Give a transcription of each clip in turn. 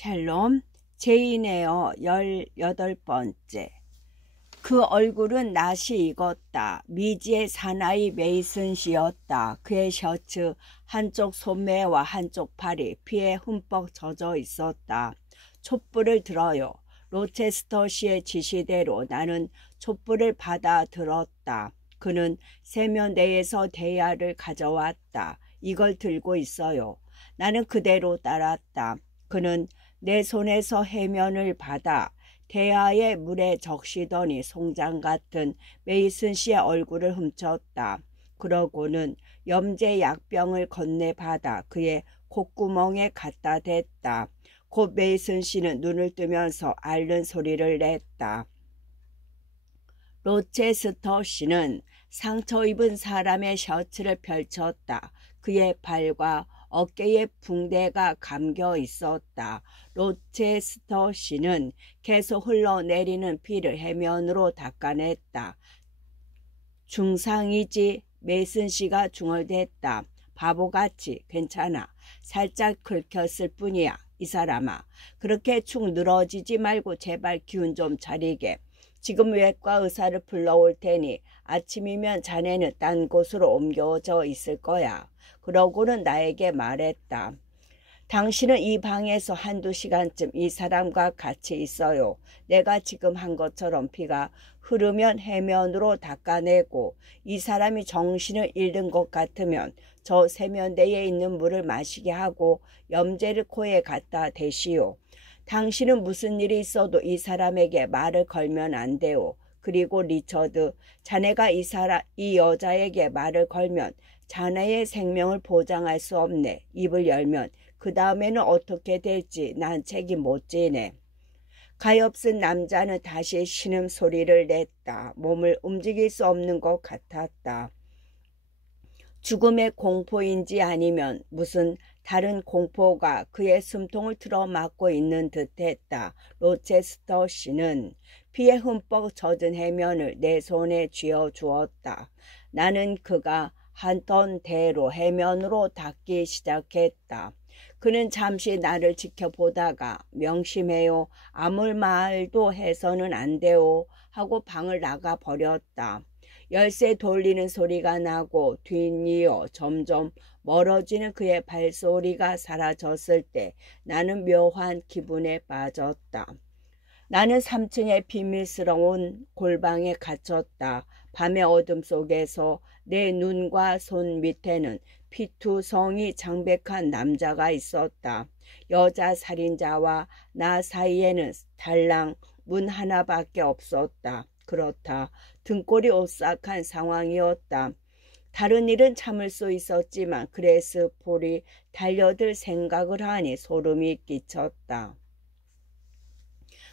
샬롬 제이네어 18번째. 그 얼굴은 낯이 익었다. 미지의 사나이 메이슨 씨였다. 그의 셔츠 한쪽 소매와 한쪽 팔이 피에 흠뻑 젖어 있었다. 촛불을 들어요. 로체스터 씨의 지시대로 나는 촛불을 받아 들었다. 그는 세면대에서 대야를 가져왔다. 이걸 들고 있어요. 나는 그대로 따랐다. 그는 내 손에서 해면을 받아 대야의 물에 적시더니 송장 같은 메이슨 씨의 얼굴을 훔쳤다. 그러고는 염제 약병을 건네받아 그의 콧구멍에 갖다 댔다. 곧 메이슨 씨는 눈을 뜨면서 앓는 소리를 냈다. 로체스터 씨는 상처 입은 사람의 셔츠를 펼쳤다. 그의 발과 어깨에 붕대가 감겨 있었다. 로체스터 씨는 계속 흘러내리는 피를 해면으로 닦아냈다. 중상이지. 메이슨 씨가 중얼댔다. 바보같이. 괜찮아. 살짝 긁혔을 뿐이야. 이 사람아. 그렇게 축 늘어지지 말고 제발 기운 좀 차리게. 지금 외과 의사를 불러올 테니 아침이면 자네는 딴 곳으로 옮겨져 있을 거야. 그러고는 나에게 말했다. 당신은 이 방에서 한두 시간쯤 이 사람과 같이 있어요. 내가 지금 한 것처럼 피가 흐르면 해면으로 닦아내고 이 사람이 정신을 잃는 것 같으면 저 세면대에 있는 물을 마시게 하고 염제를 코에 갖다 대시오. 당신은 무슨 일이 있어도 이 사람에게 말을 걸면 안 돼요. 그리고 리처드, 자네가 이 여자에게 말을 걸면 자네의 생명을 보장할 수 없네. 입을 열면 그 다음에는 어떻게 될지 난 책임 못 지네. 가엾은 남자는 다시 신음소리를 냈다. 몸을 움직일 수 없는 것 같았다. 죽음의 공포인지 아니면 무슨 다른 공포가 그의 숨통을 틀어막고 있는 듯했다. 로체스터 씨는 피에 흠뻑 젖은 해면을 내 손에 쥐어주었다. 나는 그가 하던 대로 해면으로 닦기 시작했다. 그는 잠시 나를 지켜보다가 명심해요. 아무 말도 해서는 안 돼요 하고 방을 나가버렸다. 열쇠 돌리는 소리가 나고 뒷이어 점점 멀어지는 그의 발소리가 사라졌을 때 나는 묘한 기분에 빠졌다. 나는 3층의 비밀스러운 골방에 갇혔다. 밤의 어둠 속에서 내 눈과 손 밑에는 피투성이 장백한 남자가 있었다. 여자 살인자와 나 사이에는 달랑 문 하나밖에 없었다. 그렇다. 등골이 오싹한 상황이었다. 다른 일은 참을 수 있었지만 그레스폴이 달려들 생각을 하니 소름이 끼쳤다.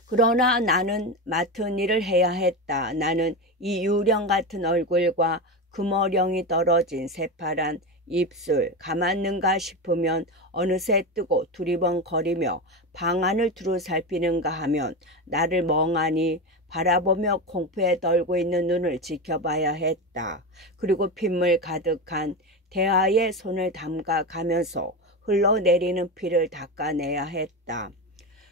그러나 나는 맡은 일을 해야 했다. 나는 이 유령 같은 얼굴과 금어령이 떨어진 새파란 입술, 가만는가 싶으면 어느새 뜨고 두리번거리며 방 안을 두루살피는가 하면 나를 멍하니 바라보며 공포에 떨고 있는 눈을 지켜봐야 했다. 그리고 핏물 가득한 대야에 손을 담가 가면서 흘러내리는 피를 닦아내야 했다.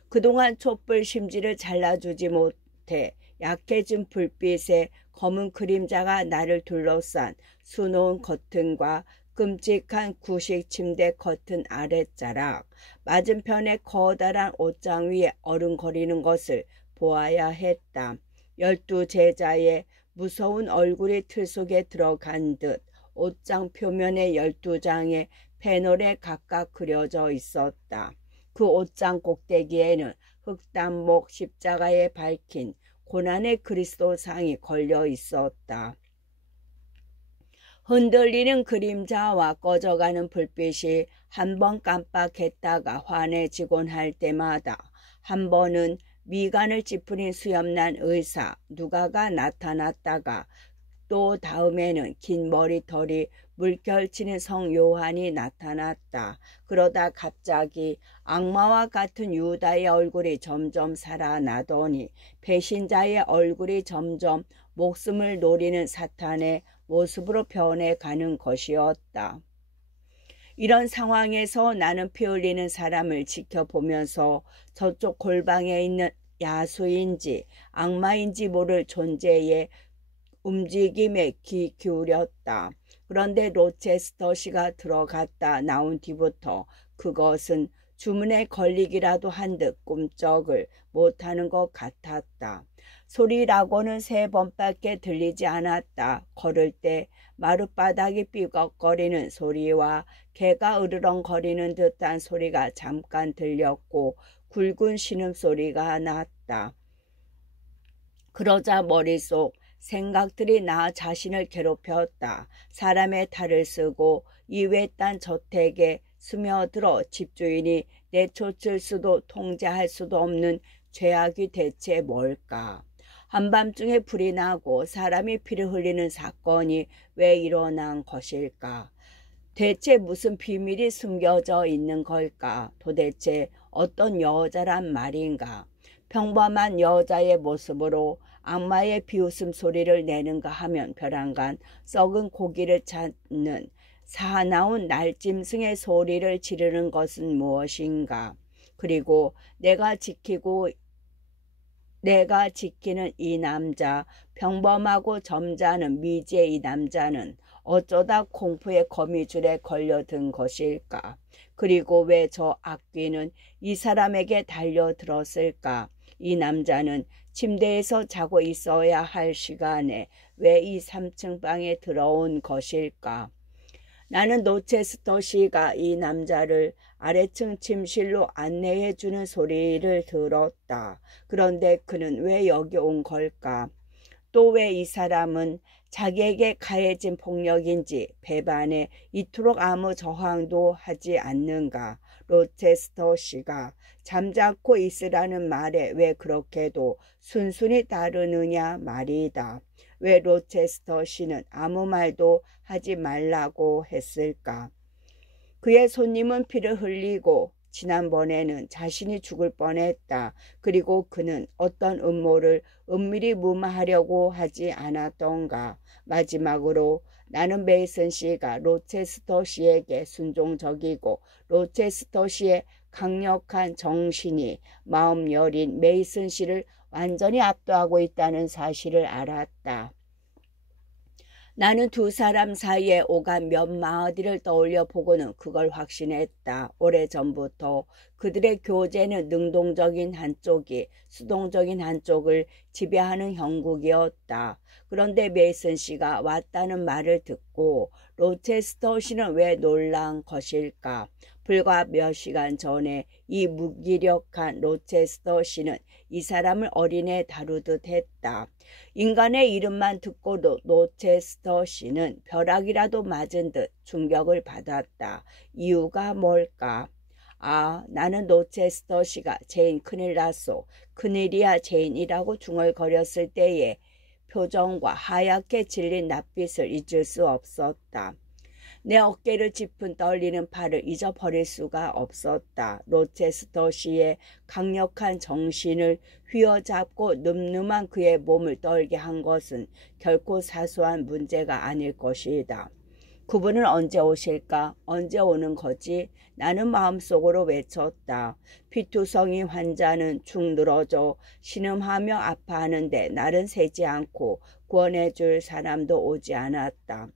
그동안 촛불 심지를 잘라주지 못해 약해진 불빛에 검은 그림자가 나를 둘러싼 수놓은 커튼과 끔찍한 구식 침대 커튼 아랫자락, 맞은편에 커다란 옷장 위에 어른거리는 것을 보아야 했다. 12제자의 무서운 얼굴이 틀 속에 들어간 듯 옷장 표면에 12장의 패널에 각각 그려져 있었다. 그 옷장 꼭대기에는 흑단목 십자가에 밝힌 고난의 그리스도상이 걸려 있었다. 흔들리는 그림자와 꺼져가는 불빛이 한 번 깜빡했다가 환해지곤 할 때마다 한 번은 미간을 찌푸린 수염난 의사 누가가 나타났다가 또 다음에는 긴 머리털이 물결치는 성 요한이 나타났다. 그러다 갑자기 악마와 같은 유다의 얼굴이 점점 살아나더니 배신자의 얼굴이 점점 목숨을 노리는 사탄의 모습으로 변해가는 것이었다. 이런 상황에서 나는 피 흘리는 사람을 지켜보면서 저쪽 골방에 있는 야수인지 악마인지 모를 존재의 움직임에 귀 기울였다. 그런데 로체스터씨가 들어갔다 나온 뒤부터 그것은 주문에 걸리기라도 한 듯 꿈쩍을 못하는 것 같았다. 소리라고는 3번밖에 들리지 않았다. 걸을 때 마룻바닥이 삐걱거리는 소리와 개가 으르렁거리는 듯한 소리가 잠깐 들렸고 굵은 신음소리가 났다. 그러자 머릿속 생각들이 나 자신을 괴롭혔다. 사람의 탈을 쓰고 이 외딴 저택에 스며들어 집주인이 내쫓을 수도 통제할 수도 없는 죄악이 대체 뭘까? 한밤중에 불이 나고 사람이 피를 흘리는 사건이 왜 일어난 것일까? 대체 무슨 비밀이 숨겨져 있는 걸까? 도대체 어떤 여자란 말인가? 평범한 여자의 모습으로 악마의 비웃음 소리를 내는가 하면 벼랑간 썩은 고기를 찾는 사나운 날짐승의 소리를 지르는 것은 무엇인가? 그리고 내가 지키는 이 남자, 평범하고 점잖은 미지의 이 남자는 어쩌다 공포의 거미줄에 걸려든 것일까? 그리고 왜 저 악귀는 이 사람에게 달려들었을까? 이 남자는 침대에서 자고 있어야 할 시간에 왜 이 3층 방에 들어온 것일까? 나는 로체스터씨가 이 남자를 아래층 침실로 안내해주는 소리를 들었다. 그런데 그는 왜 여기 온 걸까? 또 왜 이 사람은 자기에게 가해진 폭력인지 배반에 이토록 아무 저항도 하지 않는가? 로체스터씨가 잠자코 있으라는 말에 왜 그렇게도 순순히 따르느냐 말이다. 왜 로체스터씨는 아무 말도 하지 말라고 했을까? 그의 손님은 피를 흘리고 지난번에는 자신이 죽을 뻔했다. 그리고 그는 어떤 음모를 은밀히 무마하려고 하지 않았던가. 마지막으로 나는 메이슨 씨가 로체스터 씨에게 순종적이고 로체스터 씨의 강력한 정신이 마음 여린 메이슨 씨를 완전히 압도하고 있다는 사실을 알았다. 나는 두 사람 사이에 오간 몇 마디를 떠올려 보고는 그걸 확신했다. 오래전부터 그들의 교제는 능동적인 한쪽이 수동적인 한쪽을 지배하는 형국이었다. 그런데 메이슨 씨가 왔다는 말을 듣고 로체스터 씨는 왜 놀란 것일까? 불과 몇 시간 전에 이 무기력한 로체스터 씨는 이 사람을 어린애 다루듯 했다. 인간의 이름만 듣고도 로체스터 씨는 벼락이라도 맞은 듯 충격을 받았다. 이유가 뭘까? 아, 나는 로체스터 씨가 제인 큰일 났소. 큰일이야 제인이라고 중얼거렸을 때의 표정과 하얗게 질린 낯빛을 잊을 수 없었다. 내 어깨를 짚은 떨리는 팔을 잊어버릴 수가 없었다. 로체스터 씨의 강력한 정신을 휘어잡고 늠름한 그의 몸을 떨게 한 것은 결코 사소한 문제가 아닐 것이다. 그분은 언제 오실까? 언제 오는 거지? 나는 마음속으로 외쳤다. 피투성이 환자는 축 늘어져 신음하며 아파하는데 날은 새지 않고 구원해줄 사람도 오지 않았다.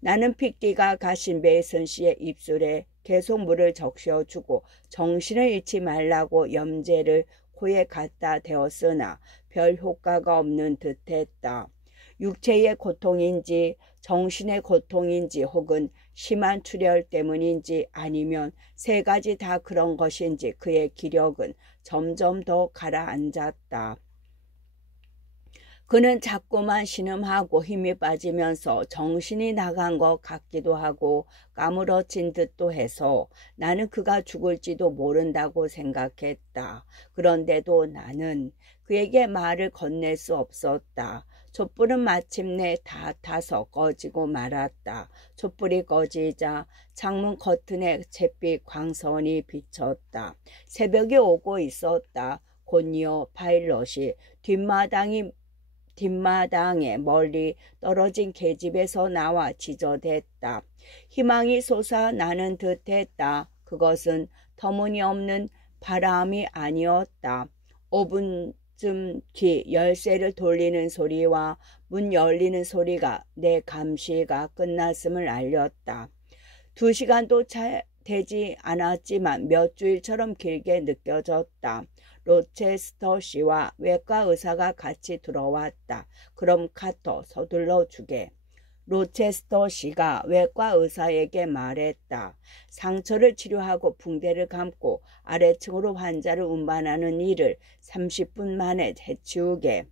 나는 핏기가 가신 메이슨 씨의 입술에 계속 물을 적셔주고 정신을 잃지 말라고 염제를 코에 갖다 대었으나 별 효과가 없는 듯했다. 육체의 고통인지 정신의 고통인지 혹은 심한 출혈 때문인지 아니면 세 가지 다 그런 것인지 그의 기력은 점점 더 가라앉았다. 그는 자꾸만 신음하고 힘이 빠지면서 정신이 나간 것 같기도 하고 까무러진 듯도 해서 나는 그가 죽을지도 모른다고 생각했다. 그런데도 나는 그에게 말을 건넬 수 없었다. 촛불은 마침내 다 타서 꺼지고 말았다. 촛불이 꺼지자 창문 커튼에 잿빛 광선이 비쳤다. 새벽이 오고 있었다. 곧이어 파일럿이 뒷마당이 뒷마당에 멀리 떨어진 계집에서 나와 지저댔다. 희망이 솟아나는 듯했다. 그것은 터무니없는 바람이 아니었다. 5분쯤 뒤 열쇠를 돌리는 소리와 문 열리는 소리가 내 감시가 끝났음을 알렸다. 2시간도 되지 않았지만 몇 주일처럼 길게 느껴졌다. 로체스터 씨와 외과 의사가 같이 들어왔다. 그럼 카토 서둘러 주게. 로체스터 씨가 외과 의사에게 말했다. 상처를 치료하고 붕대를 감고 아래층으로 환자를 운반하는 일을 30분 만에 해치우게.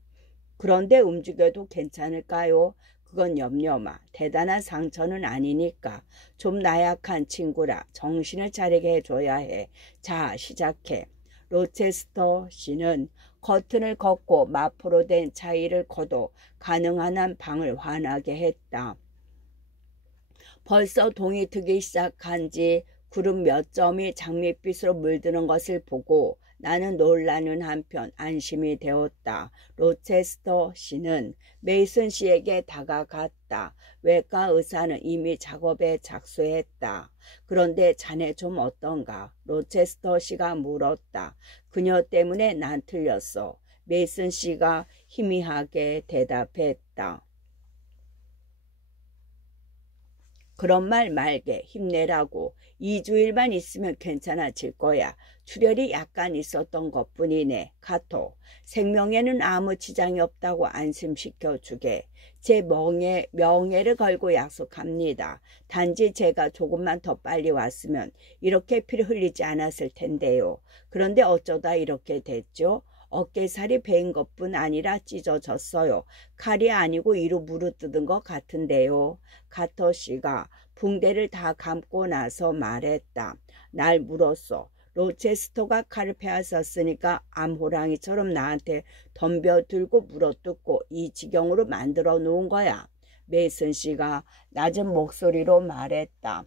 그런데 움직여도 괜찮을까요? 그건 염려마. 대단한 상처는 아니니까. 좀 나약한 친구라 정신을 차리게 해줘야 해. 자, 시작해. 로체스터 씨는 커튼을 걷고 마포로 된 차이를 거둬 가능한 한 방을 환하게 했다. 벌써 동이 트기 시작한 지 구름 몇 점이 장밋빛으로 물드는 것을 보고 나는 놀라는 한편 안심이 되었다. 로체스터 씨는 메이슨 씨에게 다가갔다. 외과 의사는 이미 작업에 착수했다. 그런데 자네 좀 어떤가? 로체스터 씨가 물었다. 그녀 때문에 난 틀렸어. 메이슨 씨가 희미하게 대답했다. 그런 말 말게. 힘내라고. 2주일만 있으면 괜찮아질 거야. 출혈이 약간 있었던 것뿐이네. 카토. 생명에는 아무 지장이 없다고 안심시켜 주게. 제 명예를 걸고 약속합니다. 단지 제가 조금만 더 빨리 왔으면 이렇게 피를 흘리지 않았을 텐데요. 그런데 어쩌다 이렇게 됐죠? 어깨살이 베인 것뿐 아니라 찢어졌어요. 칼이 아니고 이로 물어뜯은 것 같은데요. 카터 씨가 붕대를 다 감고 나서 말했다. 날 물었어. 로체스터가 칼을 빼앗았으니까 암호랑이처럼 나한테 덤벼들고 물어뜯고 이 지경으로 만들어 놓은 거야. 메이슨 씨가 낮은 목소리로 말했다.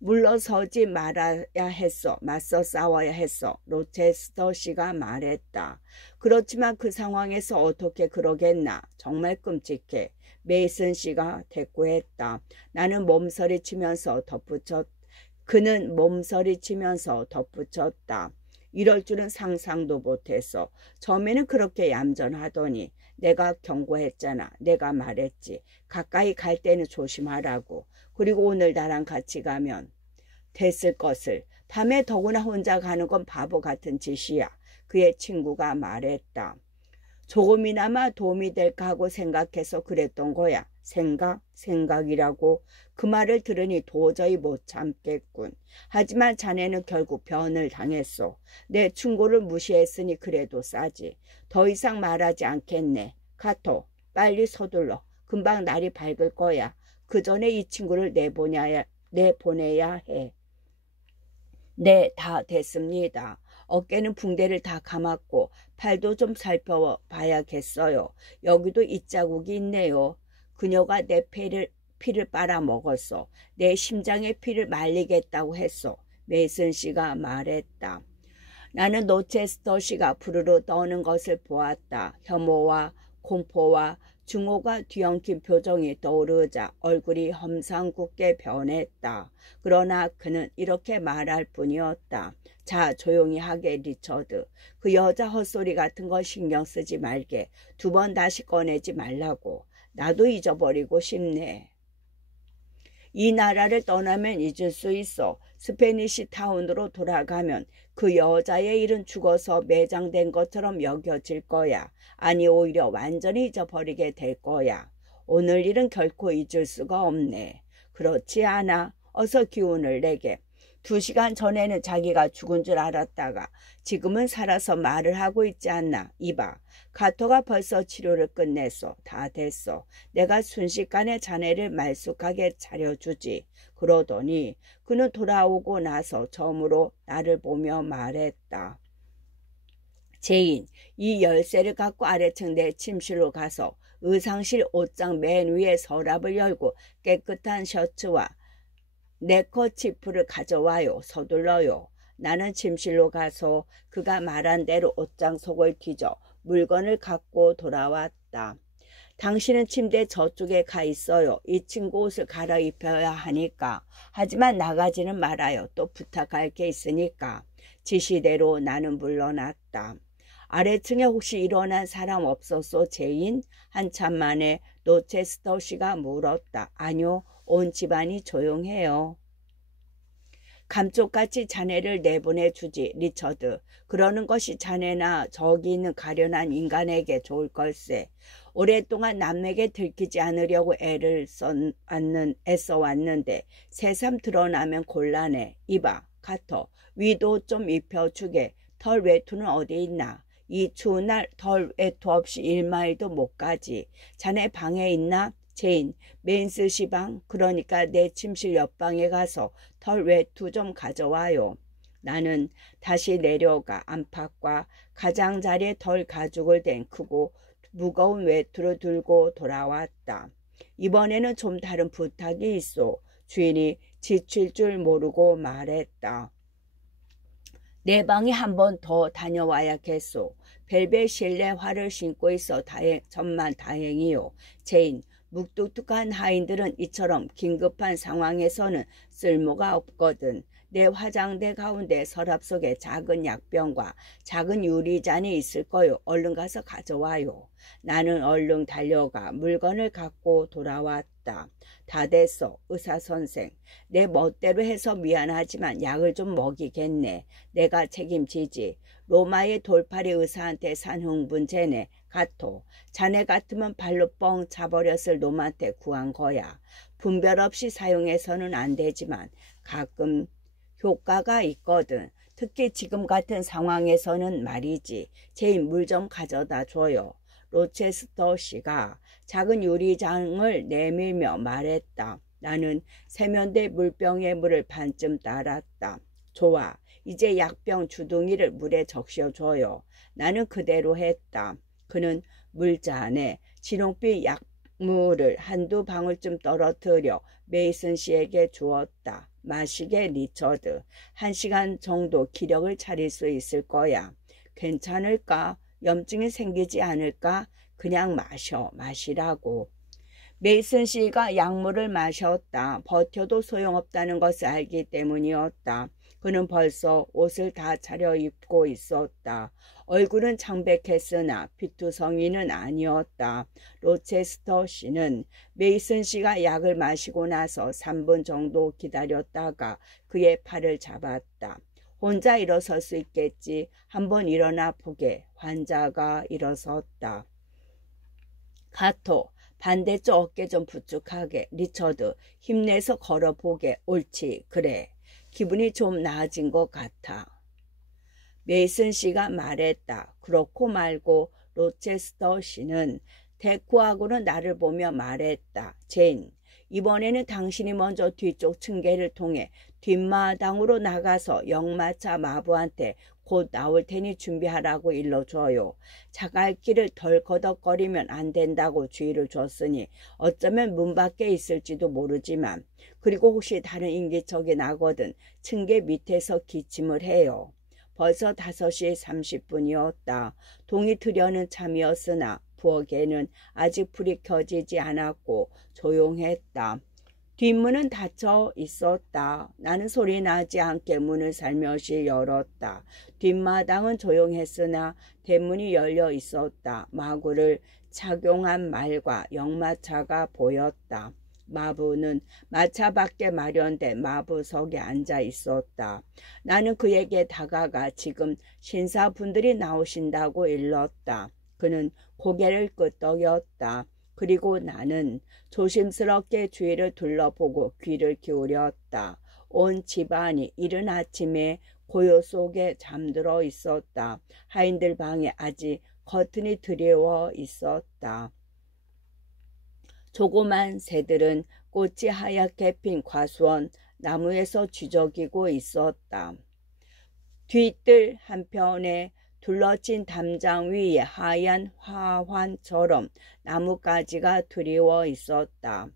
물러서지 말아야 했어. 맞서 싸워야 했어. 로체스터 씨가 말했다. 그렇지만 그 상황에서 어떻게 그러겠나. 정말 끔찍해. 메이슨 씨가 대꾸했다. 그는 몸서리치면서 덧붙였다. 이럴 줄은 상상도 못했어. 처음에는 그렇게 얌전하더니 내가 경고했잖아. 내가 말했지. 가까이 갈 때는 조심하라고. 그리고 오늘 나랑 같이 가면 됐을 것을. 밤에 더구나 혼자 가는 건 바보 같은 짓이야. 그의 친구가 말했다. 조금이나마 도움이 될까 하고 생각해서 그랬던 거야. 생각이라고. 그 말을 들으니 도저히 못 참겠군. 하지만 자네는 결국 변을 당했어. 내 충고를 무시했으니 그래도 싸지. 더 이상 말하지 않겠네. 카토, 빨리 서둘러. 금방 날이 밝을 거야. 그 전에 이 친구를 내보내야 해. 네, 다 됐습니다. 어깨는 붕대를 다 감았고 팔도 좀 살펴봐야겠어요. 여기도 이자국이 있네요. 그녀가 내 피를 빨아먹었어. 내 심장의 피를 말리겠다고 했어. 메이슨 씨가 말했다. 나는 로체스터 씨가 부르르 떠는 것을 보았다. 혐오와 공포와 증오가 뒤엉킨 표정이 떠오르자 얼굴이 험상궂게 변했다. 그러나 그는 이렇게 말할 뿐이었다. 자, 조용히 하게 리처드. 그 여자 헛소리 같은 거 신경 쓰지 말게. 2번 다시 꺼내지 말라고. 나도 잊어버리고 싶네. 이 나라를 떠나면 잊을 수 있어. 스페니시 타운으로 돌아가면 그 여자의 일은 죽어서 매장된 것처럼 여겨질 거야. 아니, 오히려 완전히 잊어버리게 될 거야. 오늘 일은 결코 잊을 수가 없네. 그렇지 않아? 어서 기운을 내게. 2시간 전에는 자기가 죽은 줄 알았다가 지금은 살아서 말을 하고 있지 않나. 이봐. 카토가 벌써 치료를 끝냈어. 다 됐어. 내가 순식간에 자네를 말쑥하게 차려주지. 그러더니 그는 돌아오고 나서 처음으로 나를 보며 말했다. 제인, 이 열쇠를 갖고 아래층 내 침실로 가서 의상실 옷장 맨 위에 서랍을 열고 깨끗한 셔츠와 네커치프를 가져와요. 서둘러요. 나는 침실로 가서 그가 말한 대로 옷장 속을 뒤져 물건을 갖고 돌아왔다. 당신은 침대 저쪽에 가 있어요. 이 친구 옷을 갈아입혀야 하니까. 하지만 나가지는 말아요. 또 부탁할 게 있으니까. 지시대로 나는 물러났다. 아래층에 혹시 일어난 사람 없었어, 제인? 한참 만에 로체스터 씨가 물었다. 아니요, 온 집안이 조용해요. 감쪽같이 자네를 내보내주지, 리처드. 그러는 것이 자네나 저기 있는 가련한 인간에게 좋을 걸세. 오랫동안 남에게 들키지 않으려고 애써 왔는데 새삼 드러나면 곤란해. 이봐, 카터. 위도 좀 입혀주게. 털 외투는 어디 있나? 이 추운 날 털 외투 없이 1마일도 못 가지. 자네 방에 있나? 제인, 메인스 시방, 그러니까 내 침실 옆방에 가서 털 외투 좀 가져와요. 나는 다시 내려가 안팎과 가장자리에 털 가죽을 댄 크고 무거운 외투를 들고 돌아왔다. 이번에는 좀 다른 부탁이 있어. 주인이 지칠 줄 모르고 말했다. 내 방에 한 번 더 다녀와야겠소. 벨벳 실내화를 신고 있어 천만 다행이요. 제인, 묵뚝뚝한 하인들은 이처럼 긴급한 상황에서는 쓸모가 없거든. 내 화장대 가운데 서랍 속에 작은 약병과 작은 유리잔이 있을 거요. 얼른 가서 가져와요. 나는 얼른 달려가 물건을 갖고 돌아왔다. 다 됐어, 의사선생. 내 멋대로 해서 미안하지만 약을 좀 먹이겠네. 내가 책임지지. 로마의 돌팔이 의사한테 산 흥분제네. 가토, 자네 같으면 발로 뻥 차버렸을 놈한테 구한 거야. 분별 없이 사용해서는 안 되지만 가끔 효과가 있거든. 특히 지금 같은 상황에서는 말이지. 제인, 물 좀 가져다 줘요. 로체스터 씨가 작은 유리장을 내밀며 말했다. 나는 세면대 물병에 물을 반쯤 따랐다. 좋아, 이제 약병 주둥이를 물에 적셔줘요. 나는 그대로 했다. 그는 물잔에 진홍빛 약물을 한두 방울쯤 떨어뜨려 메이슨 씨에게 주었다. 마시게, 리처드. 1시간 정도 기력을 차릴 수 있을 거야. 괜찮을까? 염증이 생기지 않을까? 그냥 마시라고. 메이슨 씨가 약물을 마셨다. 버텨도 소용없다는 것을 알기 때문이었다. 그는 벌써 옷을 다 차려입고 있었다. 얼굴은 창백했으나 피투성이는 아니었다. 로체스터 씨는 메이슨 씨가 약을 마시고 나서 3분 정도 기다렸다가 그의 팔을 잡았다. 혼자 일어설 수 있겠지. 한번 일어나 보게. 환자가 일어섰다. 가토, 반대쪽 어깨 좀 부축하게. 리처드, 힘내서 걸어보게. 옳지, 그래. 기분이 좀 나아진 것 같아. 메이슨 씨가 말했다. 그렇고 말고 로체스터 씨는 대꾸하고는 나를 보며 말했다. 제인, 이번에는 당신이 먼저 뒤쪽 층계를 통해 뒷마당으로 나가서 역마차 마부한테 곧 나올 테니 준비하라고 일러줘요. 자갈길을 덜 거덕거리면 안 된다고 주의를 줬으니 어쩌면 문 밖에 있을지도 모르지만, 그리고 혹시 다른 인기척이 나거든 층계 밑에서 기침을 해요. 벌써 5시 30분이었다. 동이 트려는 참이었으나 부엌에는 아직 불이 켜지지 않았고 조용했다. 뒷문은 닫혀 있었다. 나는 소리 나지 않게 문을 살며시 열었다. 뒷마당은 조용했으나 대문이 열려 있었다. 마구를 착용한 말과 역마차가 보였다. 마부는 마차 밖에 마련된 마부석에 앉아 있었다. 나는 그에게 다가가 지금 신사분들이 나오신다고 일렀다. 그는 고개를 끄덕였다. 그리고 나는 조심스럽게 주위를 둘러보고 귀를 기울였다. 온 집안이 이른 아침에 고요 속에 잠들어 있었다. 하인들 방에 아직 커튼이 드리워 있었다. 조그만 새들은 꽃이 하얗게 핀 과수원 나무에서 쥐저기고 있었다. 뒤뜰 한편에 둘러친 담장 위에 하얀 화환처럼 나뭇가지가 드리워 있었다.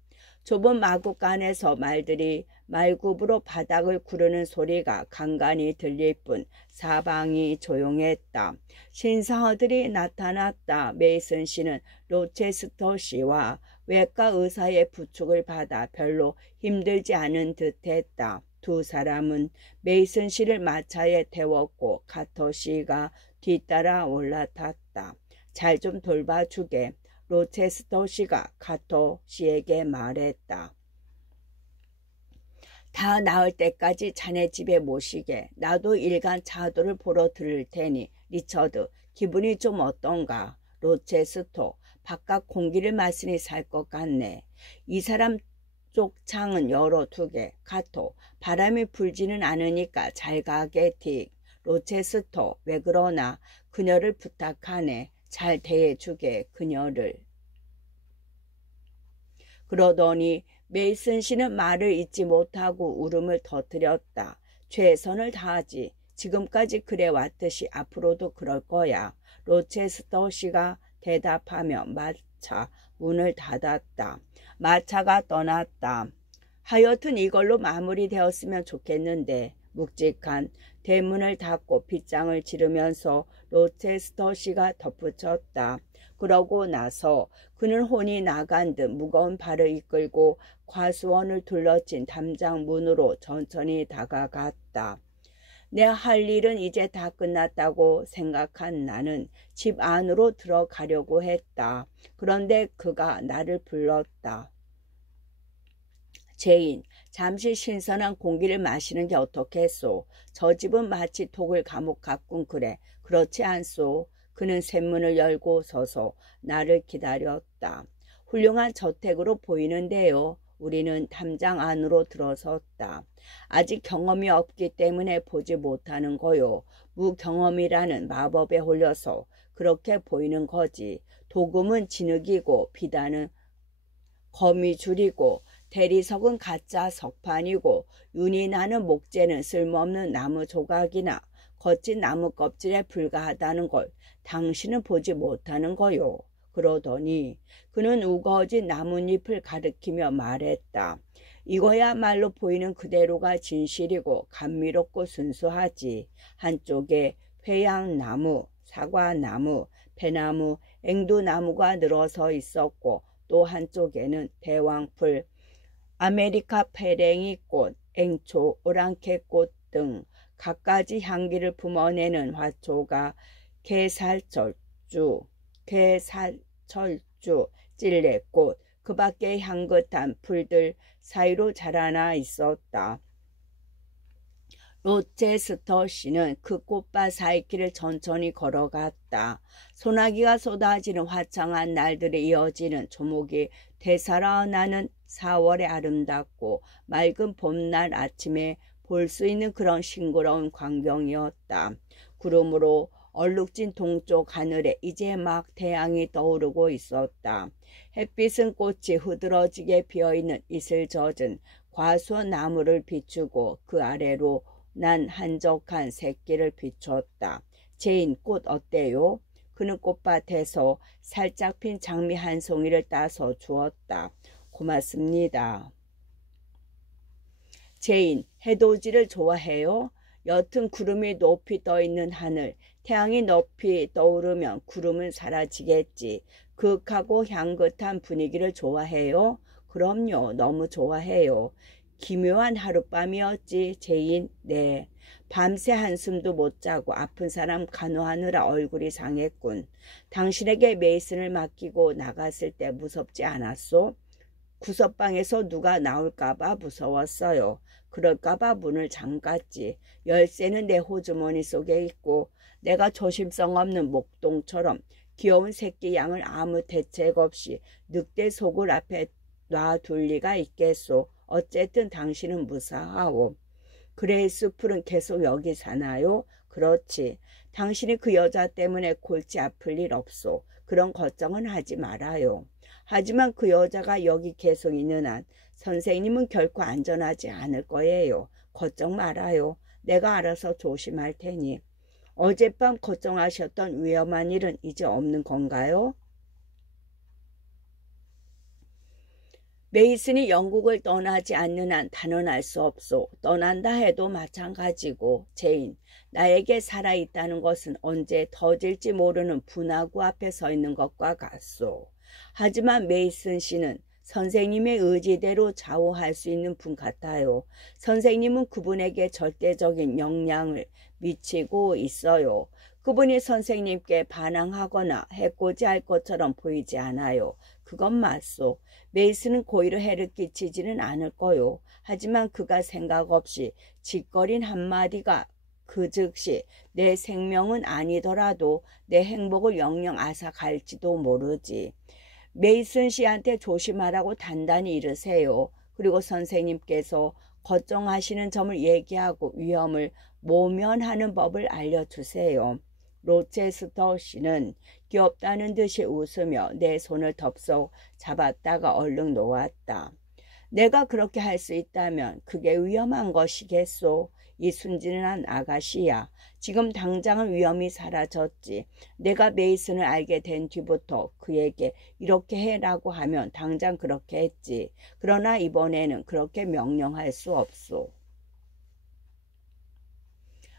좁은 마구간에서 말들이 말굽으로 바닥을 구르는 소리가 간간히 들릴 뿐 사방이 조용했다. 신사들이 나타났다. 메이슨 씨는 로체스터 씨와 외과 의사의 부축을 받아 별로 힘들지 않은 듯했다. 두 사람은 메이슨 씨를 마차에 태웠고 카터 씨가 뒤따라 올라탔다. 잘 좀 돌봐주게. 로체스터 씨가 카터 씨에게 말했다. 다 나을 때까지 자네 집에 모시게. 나도 일간 차도를 보러 들을 테니. 리처드, 기분이 좀 어떤가? 로체스터, 바깥 공기를 마시니 살 것 같네. 이 사람 쪽 창은 열어두게. 카토, 바람이 불지는 않으니까 잘 가게 딕. 로체스터, 왜 그러나? 그녀를 부탁하네. 잘 대해주게, 그녀를. 그러더니 메이슨 씨는 말을 잇지 못하고 울음을 터뜨렸다. 최선을 다하지. 지금까지 그래 왔듯이 앞으로도 그럴 거야. 로체스터 씨가 대답하며 마차 문을 닫았다. 마차가 떠났다. 하여튼 이걸로 마무리되었으면 좋겠는데. 묵직한 대문을 닫고 빗장을 지르면서 로체스터 씨가 덧붙였다. 그러고 나서 그는 혼이 나간 듯 무거운 발을 이끌고 과수원을 둘러친 담장 문으로 천천히 다가갔다. 내 할 일은 이제 다 끝났다고 생각한 나는 집 안으로 들어가려고 했다. 그런데 그가 나를 불렀다. 제인, 잠시 신선한 공기를 마시는 게 어떻겠소? 저 집은 마치 독을 감옥 같군 그래. 그렇지 않소? 그는 샘문을 열고 서서 나를 기다렸다. 훌륭한 저택으로 보이는데요. 우리는 담장 안으로 들어섰다. 아직 경험이 없기 때문에 보지 못하는 거요. 무경험이라는 마법에 홀려서 그렇게 보이는 거지. 도금은 진흙이고 비단은 거미줄이고 대리석은 가짜 석판이고 윤이 나는 목재는 쓸모없는 나무 조각이나 거친 나무 껍질에 불과하다는 걸 당신은 보지 못하는 거요. 그러더니 그는 우거진 나뭇잎을 가리키며 말했다. 이거야말로 보이는 그대로가 진실이고 감미롭고 순수하지. 한쪽에 회양나무, 사과나무, 배나무, 앵두나무가 늘어서 있었고 또 한쪽에는 대왕풀, 아메리카 페랭이꽃, 앵초, 오랑캐꽃 등 갖가지 향기를 뿜어내는 화초가 게살철주, 찔레꽃, 그 밖에 향긋한 풀들 사이로 자라나 있었다. 로체스터 씨는 그 꽃밭 사이길을 천천히 걸어갔다. 소나기가 쏟아지는 화창한 날들에 이어지는 조목이 되살아나는 4월의 아름답고 맑은 봄날 아침에 볼 수 있는 그런 싱그러운 광경이었다. 구름으로 얼룩진 동쪽 하늘에 이제 막 태양이 떠오르고 있었다. 햇빛은 꽃이 흐드러지게 피어있는 이슬 젖은 과수원 나무를 비추고 그 아래로 난 한적한 새길을 비췄다. 제인, 꽃 어때요? 그는 꽃밭에서 살짝 핀 장미 한 송이를 따서 주었다. 고맙습니다. 제인, 해돋이를 좋아해요? 옅은 구름이 높이 떠있는 하늘, 태양이 높이 떠오르면 구름은 사라지겠지. 그윽하고 향긋한 분위기를 좋아해요? 그럼요, 너무 좋아해요. 기묘한 하룻밤이었지. 제인, 네. 밤새 한숨도 못 자고 아픈 사람 간호하느라 얼굴이 상했군. 당신에게 메이슨을 맡기고 나갔을 때 무섭지 않았소? 구석방에서 누가 나올까봐 무서웠어요. 그럴까봐 문을 잠갔지. 열쇠는 내 호주머니 속에 있고 내가 조심성 없는 목동처럼 귀여운 새끼 양을 아무 대책 없이 늑대 속을 앞에 놔둘 리가 있겠소. 어쨌든 당신은 무사하오. 그레이스 풀은 계속 여기 사나요? 그렇지. 당신이 그 여자 때문에 골치 아플 일 없소. 그런 걱정은 하지 말아요. 하지만 그 여자가 여기 계속 있는 한 선생님은 결코 안전하지 않을 거예요. 걱정 말아요. 내가 알아서 조심할 테니. 어젯밤 걱정하셨던 위험한 일은 이제 없는 건가요? 메이슨이 영국을 떠나지 않는 한 단언할 수 없소. 떠난다 해도 마찬가지고 제인, 나에게 살아있다는 것은 언제 터질지 모르는 분화구 앞에 서 있는 것과 같소. 하지만 메이슨 씨는 선생님의 의지대로 좌우할 수 있는 분 같아요. 선생님은 그분에게 절대적인 영향을 미치고 있어요. 그분이 선생님께 반항하거나 해코지할 것처럼 보이지 않아요. 그건 맞소. 메이슨은 고의로 해를 끼치지는 않을 거요. 하지만 그가 생각 없이 짓거린 한마디가 그 즉시 내 생명은 아니더라도 내 행복을 영영 앗아갈지도 모르지. 메이슨 씨한테 조심하라고 단단히 이르세요. 그리고 선생님께서 걱정하시는 점을 얘기하고 위험을 모면하는 법을 알려주세요. 로체스터 씨는 귀엽다는 듯이 웃으며 내 손을 덥석 잡았다가 얼른 놓았다. 내가 그렇게 할 수 있다면 그게 위험한 것이겠소. 이 순진한 아가씨야. 지금 당장은 위험이 사라졌지. 내가 메이슨을 알게 된 뒤부터 그에게 이렇게 해라고 하면 당장 그렇게 했지. 그러나 이번에는 그렇게 명령할 수 없소.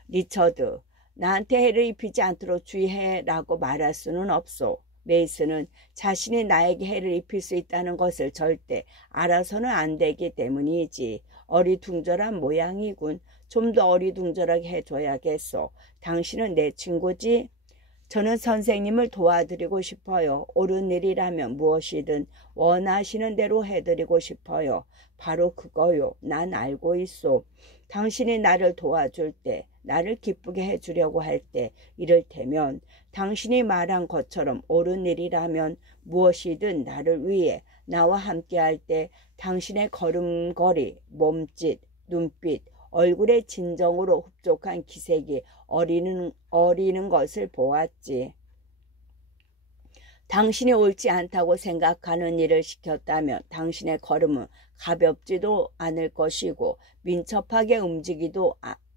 리처드, 나한테 해를 입히지 않도록 주의해라고 말할 수는 없소. 메이슨은 자신이 나에게 해를 입힐 수 있다는 것을 절대 알아서는 안 되기 때문이지. 어리둥절한 모양이군. 좀 더 어리둥절하게 해줘야겠소. 당신은 내 친구지? 저는 선생님을 도와드리고 싶어요. 옳은 일이라면 무엇이든 원하시는 대로 해드리고 싶어요. 바로 그거요. 난 알고 있소. 당신이 나를 도와줄 때, 나를 기쁘게 해주려고 할 때, 이를테면 당신이 말한 것처럼 옳은 일이라면 무엇이든 나를 위해 나와 함께할 때 당신의 걸음걸이, 몸짓, 눈빛, 얼굴의 진정으로 흡족한 기색이 어리는 것을 보았지. 당신이 옳지 않다고 생각하는 일을 시켰다면 당신의 걸음은 가볍지도 않을 것이고 민첩하게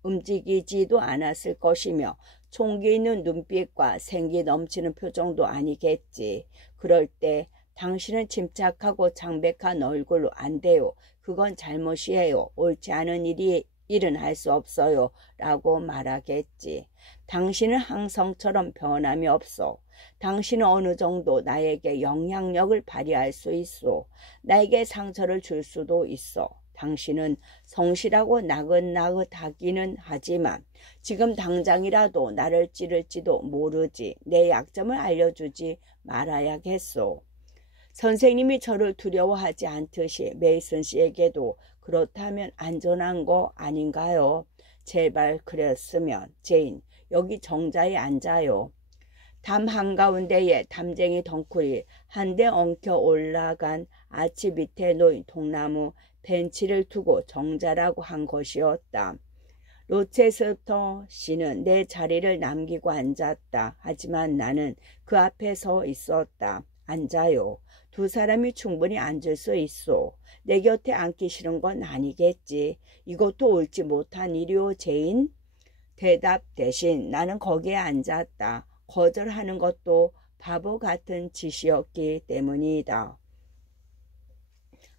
움직이지도 않았을 것이며 총기 있는 눈빛과 생기 넘치는 표정도 아니겠지. 그럴 때 당신은 침착하고 창백한 얼굴로 안 돼요. 그건 잘못이에요. 옳지 않은 일은 할 수 없어요. 라고 말하겠지. 당신은 항성처럼 변함이 없어. 당신은 어느 정도 나에게 영향력을 발휘할 수 있어. 나에게 상처를 줄 수도 있어. 당신은 성실하고 나긋나긋하기는 하지만 지금 당장이라도 나를 찌를지도 모르지. 내 약점을 알려주지 말아야겠소. 선생님이 저를 두려워하지 않듯이 메이슨 씨에게도 그렇다면 안전한 거 아닌가요? 제발 그랬으면. 제인, 여기 정자에 앉아요. 담 한가운데에 담쟁이 덩쿨이 한데 엉켜 올라간 아치 밑에 놓인 통나무 벤치를 두고 정자라고 한 것이었다. 로체스터 씨는 내 자리를 남기고 앉았다. 하지만 나는 그 앞에 서 있었다. 앉아요. 두 사람이 충분히 앉을 수 있어. 내 곁에 앉기 싫은 건 아니겠지. 이것도 옳지 못한 일이오, 제인? 대답 대신 나는 거기에 앉았다. 거절하는 것도 바보 같은 짓이었기 때문이다.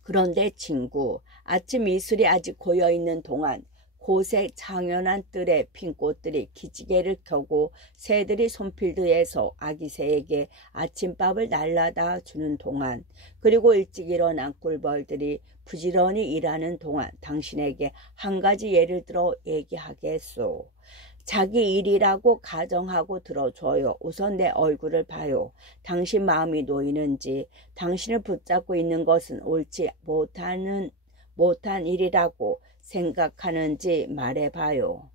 그런데 친구, 아침 이슬이 아직 고여있는 동안 고색 창연한 뜰에 핀 꽃들이 기지개를 켜고 새들이 손필드에서 아기 새에게 아침밥을 날라다 주는 동안, 그리고 일찍 일어난 꿀벌들이 부지런히 일하는 동안 당신에게 한 가지 예를 들어 얘기하겠소. 자기 일이라고 가정하고 들어줘요. 우선 내 얼굴을 봐요. 당신 마음이 놓이는지, 당신을 붙잡고 있는 것은 옳지 못한 일이라고 생각하는지 말해봐요.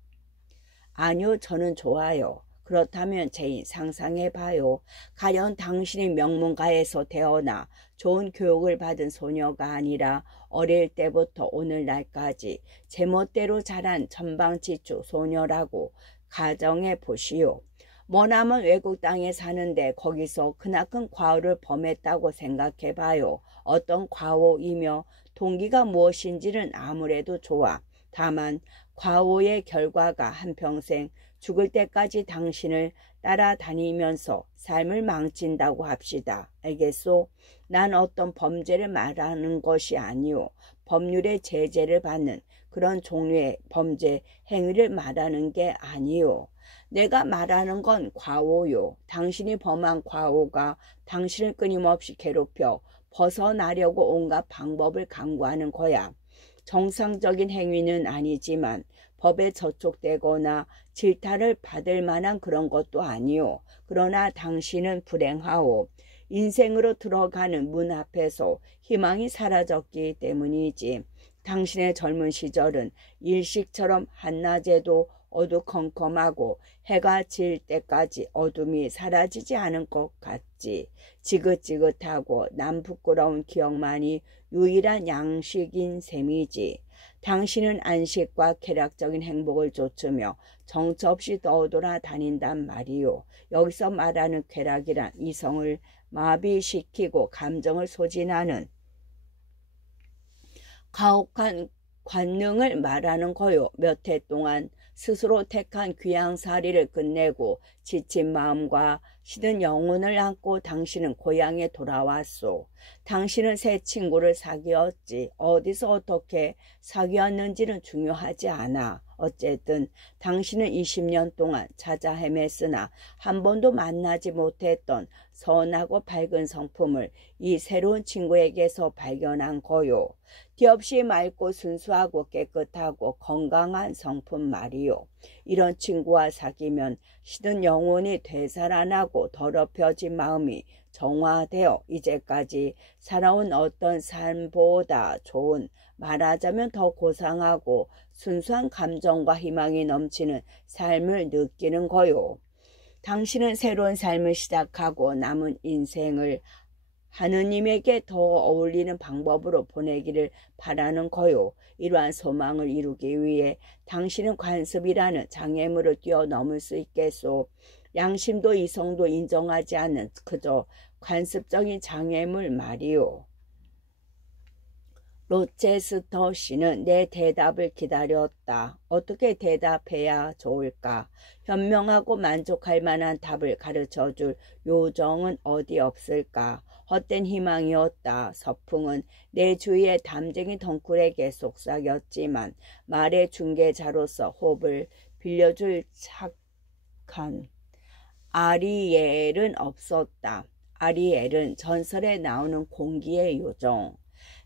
아니요, 저는 좋아요. 그렇다면 제인, 상상해봐요. 가령 당신이 명문가에서 태어나 좋은 교육을 받은 소녀가 아니라 어릴 때부터 오늘날까지 제멋대로 자란 천방지축 소녀라고 가정해 보시오. 머나먼 외국 땅에 사는데 거기서 크나큰 과오를 범했다고 생각해봐요. 어떤 과오이며 동기가 무엇인지는 아무래도 좋아. 다만 과오의 결과가 한평생 죽을 때까지 당신을 따라다니면서 삶을 망친다고 합시다. 알겠소? 난 어떤 범죄를 말하는 것이 아니오. 법률의 제재를 받는 그런 종류의 범죄 행위를 말하는 게 아니오. 내가 말하는 건 과오요. 당신이 범한 과오가 당신을 끊임없이 괴롭혀 벗어나려고 온갖 방법을 강구하는 거야. 정상적인 행위는 아니지만 법에 저촉되거나 질타를 받을 만한 그런 것도 아니오. 그러나 당신은 불행하오. 인생으로 들어가는 문 앞에서 희망이 사라졌기 때문이지. 당신의 젊은 시절은 일식처럼 한낮에도 어두컴컴하고 해가 질 때까지 어둠이 사라지지 않은 것 같지. 지긋지긋하고 남 부끄러운 기억만이 유일한 양식인 셈이지. 당신은 안식과 쾌락적인 행복을 쫓으며 정처 없이 떠돌아 다닌단 말이요. 여기서 말하는 쾌락이란 이성을 마비시키고 감정을 소진하는 가혹한 관능을 말하는 거요. 몇 해 동안 스스로 택한 귀양살이를 끝내고 지친 마음과 시든 영혼을 안고 당신은 고향에 돌아왔소. 당신은 새 친구를 사귀었지. 어디서 어떻게 사귀었는지는 중요하지 않아. 어쨌든 당신은 20년 동안 찾아 헤맸으나 한 번도 만나지 못했던 선하고 밝은 성품을 이 새로운 친구에게서 발견한 거요. 뒤없이 맑고 순수하고 깨끗하고 건강한 성품 말이요. 이런 친구와 사귀면 시든 영혼이 되살아나고 더럽혀진 마음이 정화되어 이제까지 살아온 어떤 삶보다 좋은, 말하자면 더 고상하고 순수한 감정과 희망이 넘치는 삶을 느끼는 거요. 당신은 새로운 삶을 시작하고 남은 인생을 하느님에게 더 어울리는 방법으로 보내기를 바라는 거요. 이러한 소망을 이루기 위해 당신은 관습이라는 장애물을 뛰어넘을 수 있겠소. 양심도 이성도 인정하지 않는 그저 관습적인 장애물 말이요. 로체스터 씨는 내 대답을 기다렸다. 어떻게 대답해야 좋을까? 현명하고 만족할 만한 답을 가르쳐줄 요정은 어디 없을까? 헛된 희망이었다. 서풍은 내 주위의 담쟁이 덩굴에게 속삭였지만 말의 중개자로서 호흡을 빌려줄 착한 아리엘은 없었다. 아리엘은 전설에 나오는 공기의 요정.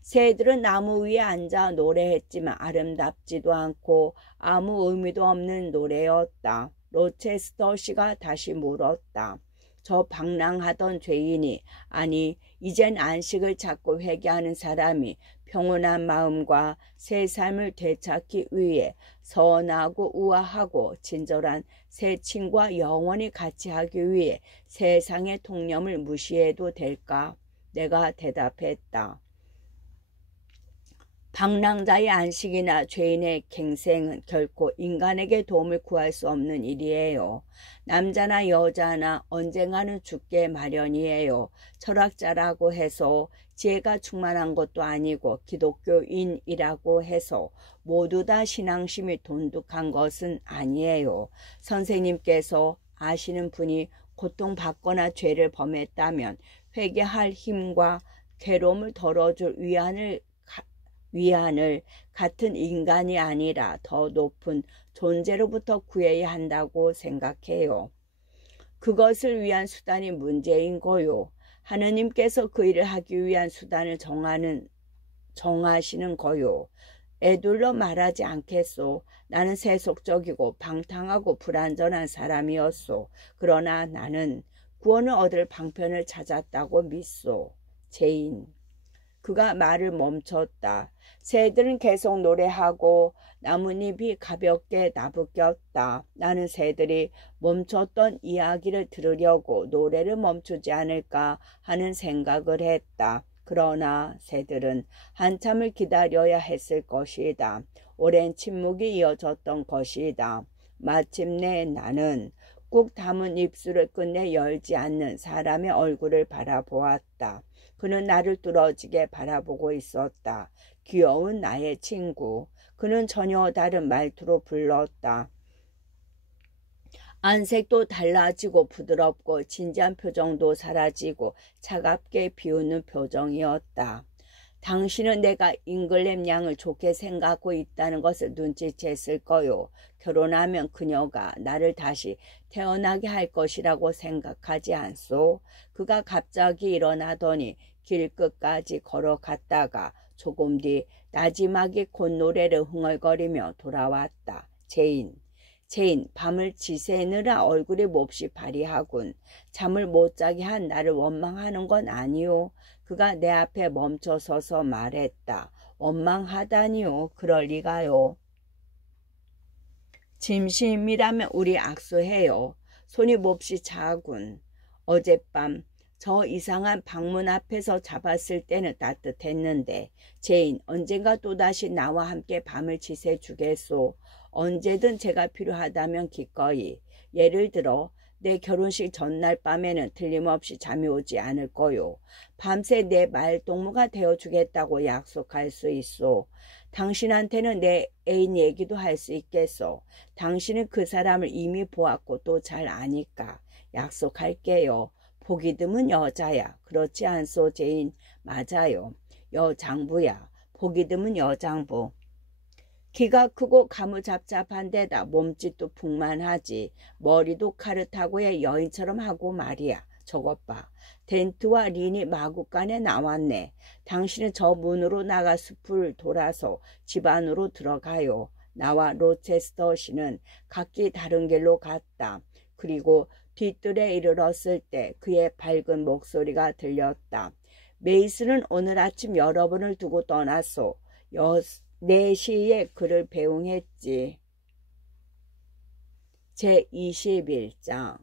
새들은 나무 위에 앉아 노래했지만 아름답지도 않고 아무 의미도 없는 노래였다. 로체스터 씨가 다시 물었다. 저 방랑하던 죄인이, 아니 이젠 안식을 찾고 회개하는 사람이 평온한 마음과 새 삶을 되찾기 위해 선하고 우아하고 친절한 새 친구와 영원히 같이 하기 위해 세상의 통념을 무시해도 될까? 내가 대답했다. 방랑자의 안식이나 죄인의 갱생은 결코 인간에게 도움을 구할 수 없는 일이에요. 남자나 여자나 언젠가는 죽게 마련이에요. 철학자라고 해서 지혜가 충만한 것도 아니고 기독교인이라고 해서 모두 다 신앙심이 돈독한 것은 아니에요. 선생님께서 아시는 분이 고통받거나 죄를 범했다면 회개할 힘과 괴로움을 덜어줄 위안을 같은 인간이 아니라 더 높은 존재로부터 구해야 한다고 생각해요. 그것을 위한 수단이 문제인 거요. 하느님께서 그 일을 하기 위한 수단을 정하시는 거요. 애둘러 말하지 않겠소. 나는 세속적이고 방탕하고 불완전한 사람이었소. 그러나 나는 구원을 얻을 방편을 찾았다고 믿소. 제인. 그가 말을 멈췄다. 새들은 계속 노래하고 나뭇잎이 가볍게 나부꼈다. 나는 새들이 멈췄던 이야기를 들으려고 노래를 멈추지 않을까 하는 생각을 했다. 그러나 새들은 한참을 기다려야 했을 것이다. 오랜 침묵이 이어졌던 것이다. 마침내 나는 꾹 담은 입술을 끝내 열지 않는 사람의 얼굴을 바라보았다. 그는 나를 뚫어지게 바라보고 있었다. 귀여운 나의 친구. 그는 전혀 다른 말투로 불렀다. 안색도 달라지고 부드럽고 진지한 표정도 사라지고 차갑게 비웃는 표정이었다. 당신은 내가 잉글램 양을 좋게 생각하고 있다는 것을 눈치챘을 거요. 결혼하면 그녀가 나를 다시 태어나게 할 것이라고 생각하지 않소? 그가 갑자기 일어나더니 길 끝까지 걸어갔다가 조금 뒤 나지막이 콧노래를 흥얼거리며 돌아왔다. 제인, 밤을 지새느라 얼굴이 몹시 바리하군. 잠을 못 자게 한 나를 원망하는 건 아니오. 그가 내 앞에 멈춰서서 말했다. 원망하다니요. 그럴 리가요. 진심이라면 우리 악수해요. 손이 몹시 차군. 어젯밤 저 이상한 방문 앞에서 잡았을 때는 따뜻했는데 제인, 언젠가 또다시 나와 함께 밤을 지새주겠소. 언제든 제가 필요하다면 기꺼이. 예를 들어 내 결혼식 전날 밤에는 틀림없이 잠이 오지 않을 거요. 밤새 내 말동무가 되어주겠다고 약속할 수 있소. 당신한테는 내 애인 얘기도 할 수 있겠소. 당신은 그 사람을 이미 보았고 또 잘 아니까. 약속할게요. 보기 드문 여자야. 그렇지 않소, 제인? 맞아요. 여장부야. 보기 드문 여장부. 키가 크고 가무잡잡한 데다 몸짓도 풍만하지. 머리도 카르타고의 여인처럼 하고 말이야. 저것 봐. 덴트와 린이 마구간에 나왔네. 당신은 저 문으로 나가 숲을 돌아서 집 안으로 들어가요. 나와 로체스터 씨는 각기 다른 길로 갔다. 그리고 뒤뜰에 이르렀을 때 그의 밝은 목소리가 들렸다. 메이슨은 오늘 아침 여러분을 두고 떠났소. 4시에 그를 배웅했지. 제21장